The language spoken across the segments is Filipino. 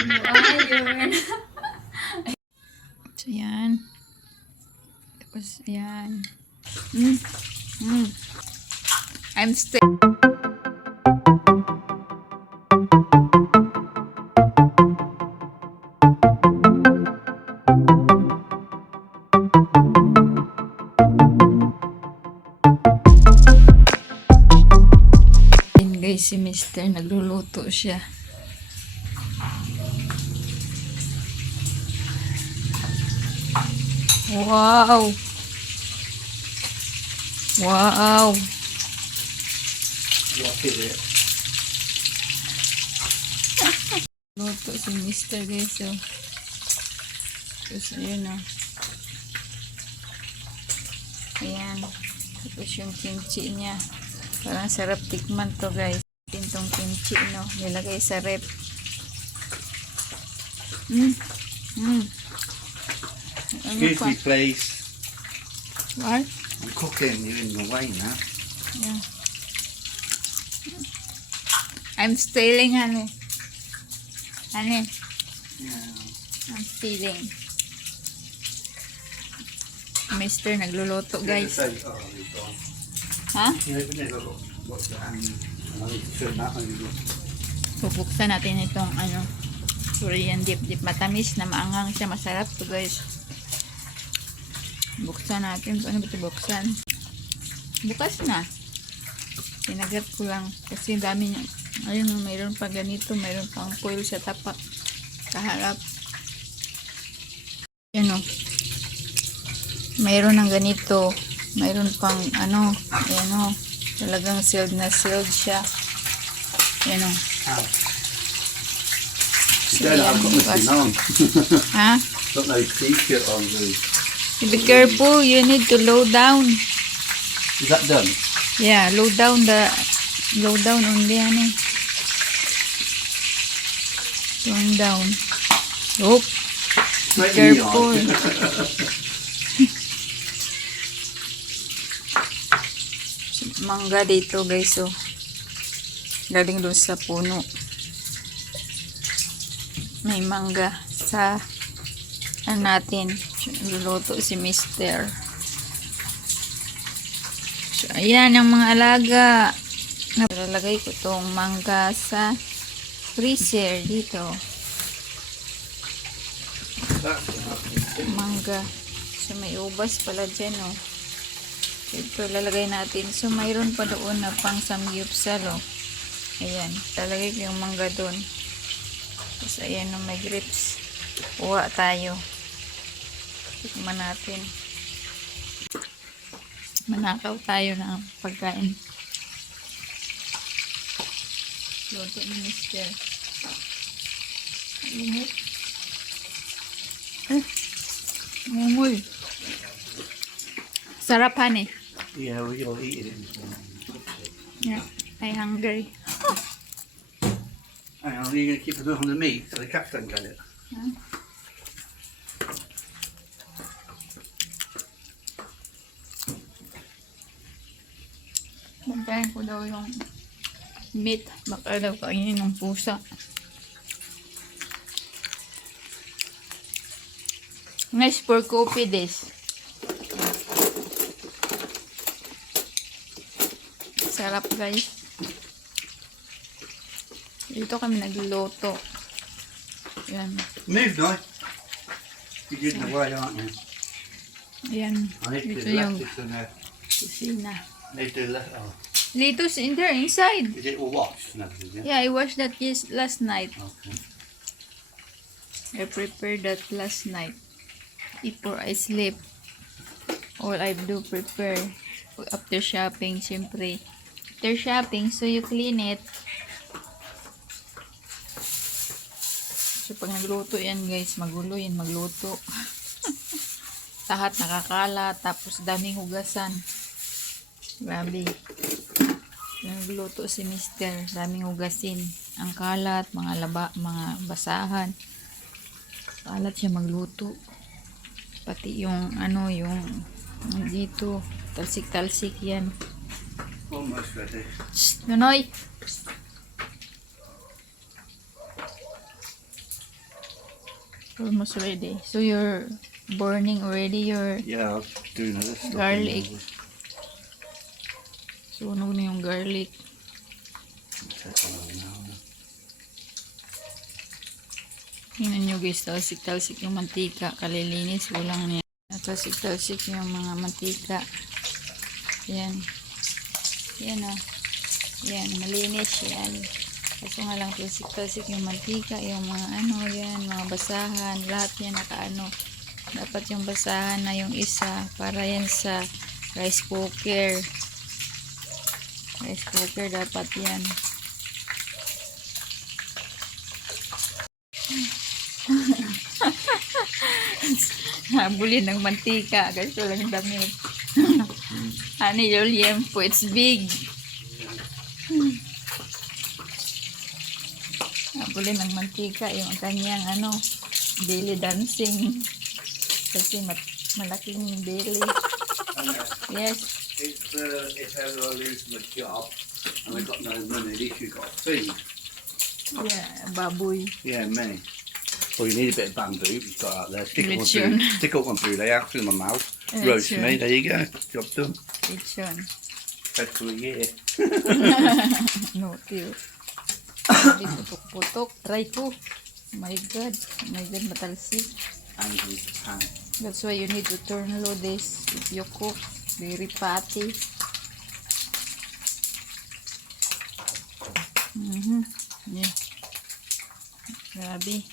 Ayun. So, yan. Tapos, yan. I'm still. Yan guys, si Mister nagluluto siya. Wow! Wow! What is it? Luto si Mister guys, so. Tapos, ayun o. Ayan. Tapos yung kimchi niya. Parang sarap tikman to guys. Tintong kimchi, no? Nilagay sa rep. Ano Excuse pa? me, please. What? I'm cooking. You're in the way now. Yeah. I'm stealing, honey. Honey, Yeah. I'm stealing. Mister, nagluluto, guys. Say, oh, you've gone. Ha? You never look. What's that? I need to turn that on. Bubuksan natin itong, Korean dip. Matamis na maanghang siya. Masarap to, guys. Buksan natin. Ano ba ito buksan? Bukas na. Pinagat ko lang. Kasi dami niya. Ayun, mayroon pa ganito. Mayroon pang foil sa tapak. Kaharap. Yan o. Mayroon ng ganito. Mayroon pang ayan o. Talagang sealed na sealed siya. Yan o. Ow. So, Dad, yan, I've got bukas. nothing on. Ha? Got no t-shirt on, dude. Be careful. You need to low down. Is that done? Yeah, low down only, honey. Turn down. Oh, Straight in the careful. eye. Mangga dito, guys. So, galing doon sa puno. May mangga sa natin. Luluto si Mister. So, ayan ang mga alaga. Nalalagay ko tong mangga sa freezer dito. Mangga. So, may ubas pala dyan, oh. Ito, lalagay natin. So, mayroon pa doon na pang samgyupsal, oh. Ayan. Lalagay ko yung mangga doon. Tapos, ayan, oh, may grips. Uwa tayo. Tikman natin. Manakaw tayo ng pagkain. Luto ni Mister. Init. Mungul. Sarap, honey. Yeah, we'll eat it in this one. Yeah, I'm hungry. Hang on, are you going to keep the on the meat so the cats don't get it? Huh? Bantayan ko daw yung meat. Baka daw kainin ng pusa. Nice for coffee this. Sarap, guys. Dito kami nagluluto. Yan. Move, no? You're getting away, aren't you? Yan. I need to Dito do yung lettuce in there. kusina. I need to do lettuce. Oh. Lettuce in there, inside. Is it all washed and everything, yeah? Yeah, I watched that last night. Okay. I prepared that last night. Before I sleep. All I do prepare. After shopping, syempre. After shopping, so you clean it. So, pag nagluto yan, guys, magulo yan, magluto. Lahat nakakala, tapos daming hugasan. Grabe. Nagluto si Mister, daming hugasin. Ang kalat, mga basahan. Kalat siya magluto. Pati yung, yung dito, talsik-talsik yan. Almost ready. Shh, Nonoy! Almost ready. So you're burning already your Yeah, I was doing this stuff. garlic. Sunog na yung garlic. Take one of them now. Tingnan nyo guys, talsik-talsik yung mantika. Kalilinis ko lang niya. Talsik-talsik yung mga mantika. Yan. Yan o. Yan, malinis yan. Kaso nga lang talsik-talsik yung mantika, yung mga ano yan, mga basahan. Lahat yan nakaano. Dapat yung basahan na yung isa para yan sa rice cooker. Rice cooker dapat yan. Habulin ng mantika kasi walang damit. Honey, your liempo, it's big. Habulin ng mantika yung kanyang ano, belly dancing. Kasi malaking belly. Yes. It's ever I lose my job and I got no money, at least you got food. Yeah, baboy. Yeah, me. Well, you need a bit of bamboo. You've got out there. Lechon. Stick up one through there, out through my mouth. Lechon. Roast me. There you go. Job done. Lechon. Fed for a year. No, tiyo. Hindi putok-putok. Try ko. Oh my God. Oh my God, matalsik. Angry pan. That's why you need to turn low this if you cook. Very fatty. Yeah. Grabe.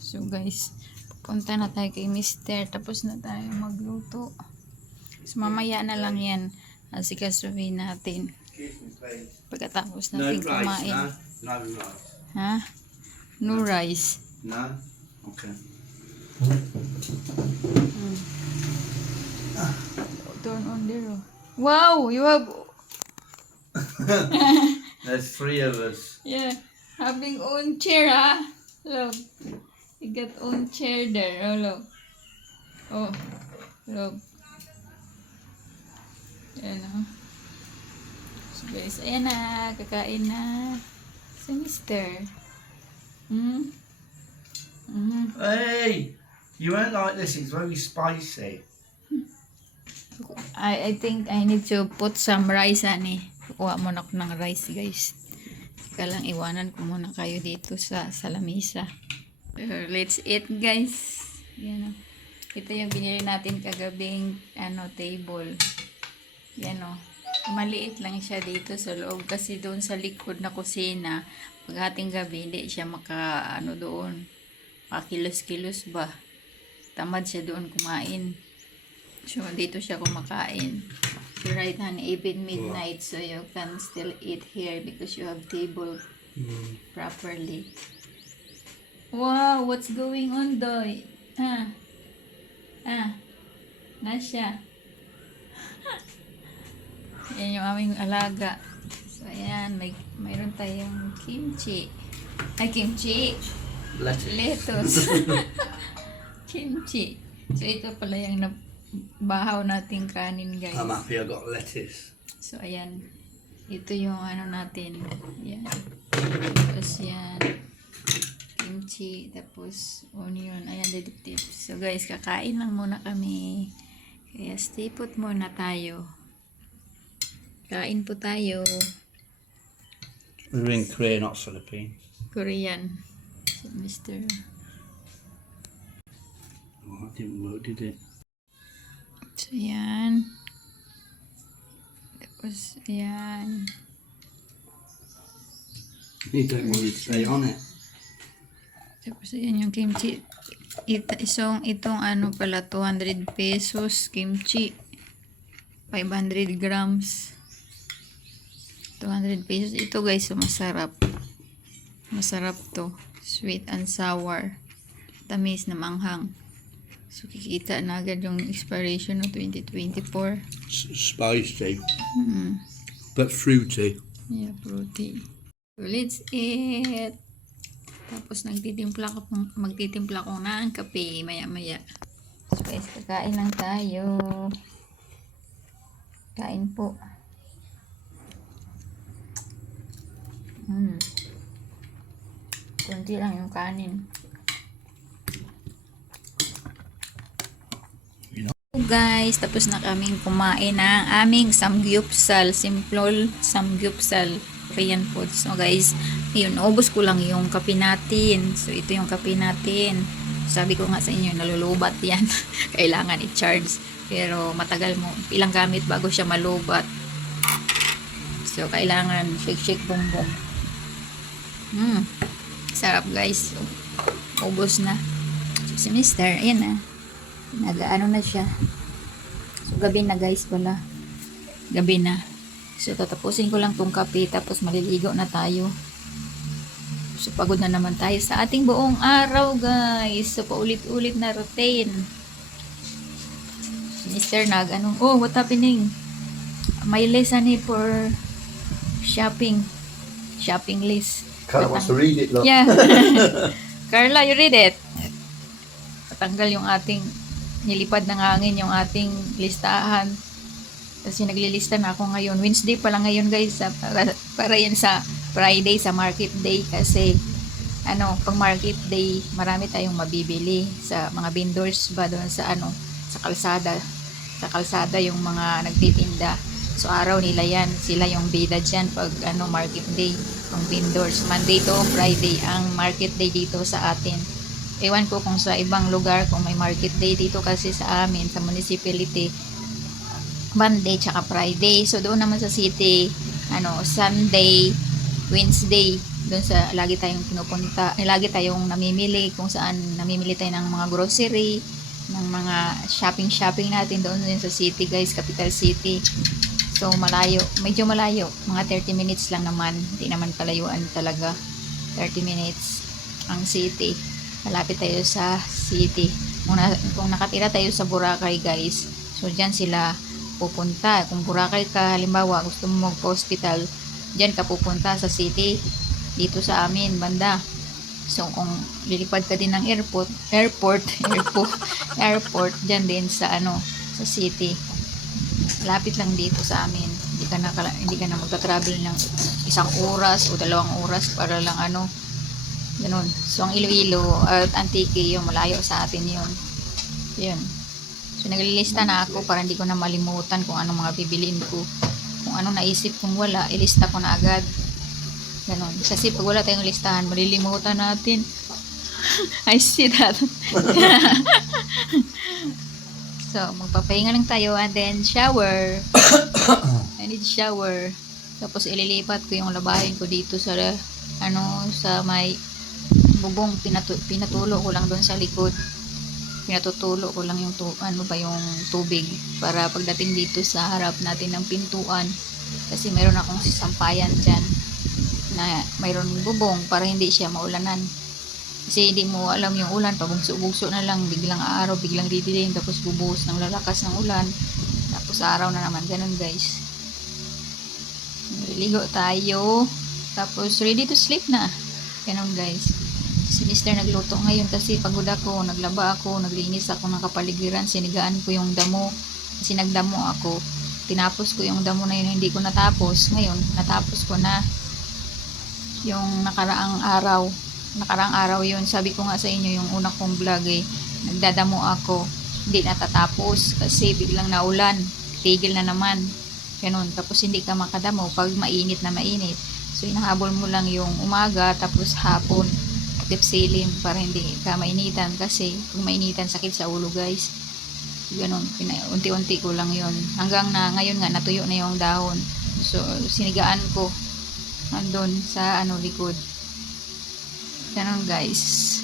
So guys, punta na tayo kay Mister. Tapos na tayo magluto. So mamaya na lang yan. Asikasuhin natin. Excuse me, please. Pagkatapos No natin rice, kumain. no? No rice. Ha? No rice. No? Okay. Turn on there. Oh. Wow! You have... There's 3 of us. Yeah. Having own chair, ha? Look. You got own chair there. Oh, look. Oh. Look. Ayan, oh. So, guys, ayan na. Kakain na. Si Mister. Hey! You won't like this, it's very spicy. I think I need to put some rice, ani. Kuha muna ko ng rice, guys. Teka lang, iwanan ko muna kayo dito sa lamisa. Let's eat, guys. Yan, oh. Ito yung binili natin kagabing table. Yan, oh. Maliit lang siya dito sa loob kasi doon sa likod na kusina, pag hating gabi, hindi siya doon. Kilos-kilos ba. Tamad siya doon kumain. So, dito siya kumakain. So, right, honey, even midnight, so you can still eat here because you have table properly. Wow, what's going on, Doy? Nasya. Yan yung aming alaga. So, ayan, mayroon tayong kimchi. Ay, kimchi. Lettuce. Kimchi. So, ito pala yung bahaw nating kanin, guys. I'm happy I got lettuce. So, ayan. Ito yung natin. Ayan. Tapos, yan. Kimchi. Tapos, onion. Ayan, didip-dip. So, guys, kakain lang muna kami. Kaya, stay put muna tayo. Kain po tayo. We're in Korea, not Philippines. Korean. So, Mr. Oh, that didn't work, did it? So, yan. Tapos, yan. You don't want it to stay on it. Tapos, yan yung kimchi. Itong pala, 200 pesos kimchi. 500 grams. 200 pesos. Ito, guys, so masarap. Masarap to. Sweet and sour. Tamis na manghang. So, kikita na agad yung expiration no 2024. Spicy. But fruity. Yeah, fruity. So, let's eat. Tapos, magtitimpla ko ng kape maya-maya. So, guys, kakain lang tayo. Kain po. Kunti lang yung kanin. guys, tapos na kaming kumain ng aming samgyupsal, simple samgyupsal, Korean food. So guys, yun, naubos ko lang yung kape natin. So ito yung kape natin. Sabi ko nga sa inyo, nalulubat yan. Kailangan i-charge. Pero matagal mo, ilang gamit bago siya malubat. So kailangan shake boom boom. Sarap guys. So, ubos na. So, si Mr. Ayan na. Nag-ano na siya. So, gabi na guys pala. Gabi na. So, tatapusin ko lang tong kape. Tapos, maliligo na tayo. So, pagod na naman tayo sa ating buong araw guys. So, paulit-ulit na routine. Mr. Oh, what happening? May lesson for shopping. Shopping list. Carla wants to read it, look. Yeah. Carla, you read it. Patanggal yung ating nilipad ng hangin yung ating listahan. Kasi naglilista na ako ngayon. Wednesday pa lang ngayon guys. Para yan sa Friday, sa market day. Kasi pag market day, marami tayong mabibili sa mga vendors ba doon sa sa kalsada. Sa kalsada yung mga nagtitinda. So araw nila yan. Sila yung bida dyan pag market day. Ang vendors. Monday to Friday ang market day dito sa atin. Ewan ko kung sa ibang lugar kung may market day dito kasi sa amin sa municipality Monday tsaka Friday. So doon naman sa city Sunday, Wednesday doon sa lagi tayong pinupunta, lagi tayong namimili kung saan namimili tayo ng mga grocery, ng mga shopping natin doon sa city guys, capital city. So malayo, medyo malayo, mga 30 minutes lang naman, hindi naman kalayuan talaga. 30 minutes ang city. Malapit tayo sa city. Kung nakatira tayo sa Boracay guys, so dyan sila pupunta. Kung Boracay ka, halimbawa gusto mo mag-hospital, dyan ka pupunta sa city, dito sa amin banda. So kung lilipad ka din ng airport dyan din sa sa city. Lapit lang dito sa amin. Hindi ka na magta-travel ng 1 oras o 2 oras para lang ganun. So, ang Iloilo at Antique, yung malayo sa atin yun. Yun. So, naglilista na ako para hindi ko na malimutan kung anong mga bibiliin ko. Kung anong naisip kong wala, ilista ko na agad. Ganun. Kasi pag wala tayong listahan, malilimutan natin. I see that. So, magpapahinga lang tayo and then shower. I need shower. Tapos, ililipat ko yung labahin ko dito sa sa may bubong. Pinatulo ko lang doon sa likod. Pinatutulo ko lang yung yung tubig para pagdating dito sa harap natin ng pintuan. Kasi mayroon akong sampayan dyan na mayroon bubong para hindi siya maulanan. Kasi hindi mo alam yung ulan, pabugso-bugso na lang, biglang araw, biglang didilim, tapos bubuhos ng lalakas ng ulan, tapos araw na naman, ganun guys. Ligo tayo, tapos ready to sleep na, ganun guys. Si Mr. nagluto ngayon kasi pagod ako, naglaba ako, naglinis ako ng kapaligiran, sinigaan ko yung damo, kasi nagdamo ako, tinapos ko yung damo na yun, hindi ko natapos, ngayon, natapos ko na yung nakaraang araw yun. Sabi ko nga sa inyo yung una kong vlog nagdadamo ako, hindi natatapos kasi biglang naulan, tigil na naman ganun, tapos hindi ka makadamo pag mainit na mainit. So inahabol mo lang yung umaga tapos hapon tipsilim para hindi ka mainitan, kasi kung mainitan sakit sa ulo guys. Ganun, unti-unti ko lang yun hanggang na ngayon nga natuyo na yung dahon. So sinigaan ko andun sa likod. Ganun guys.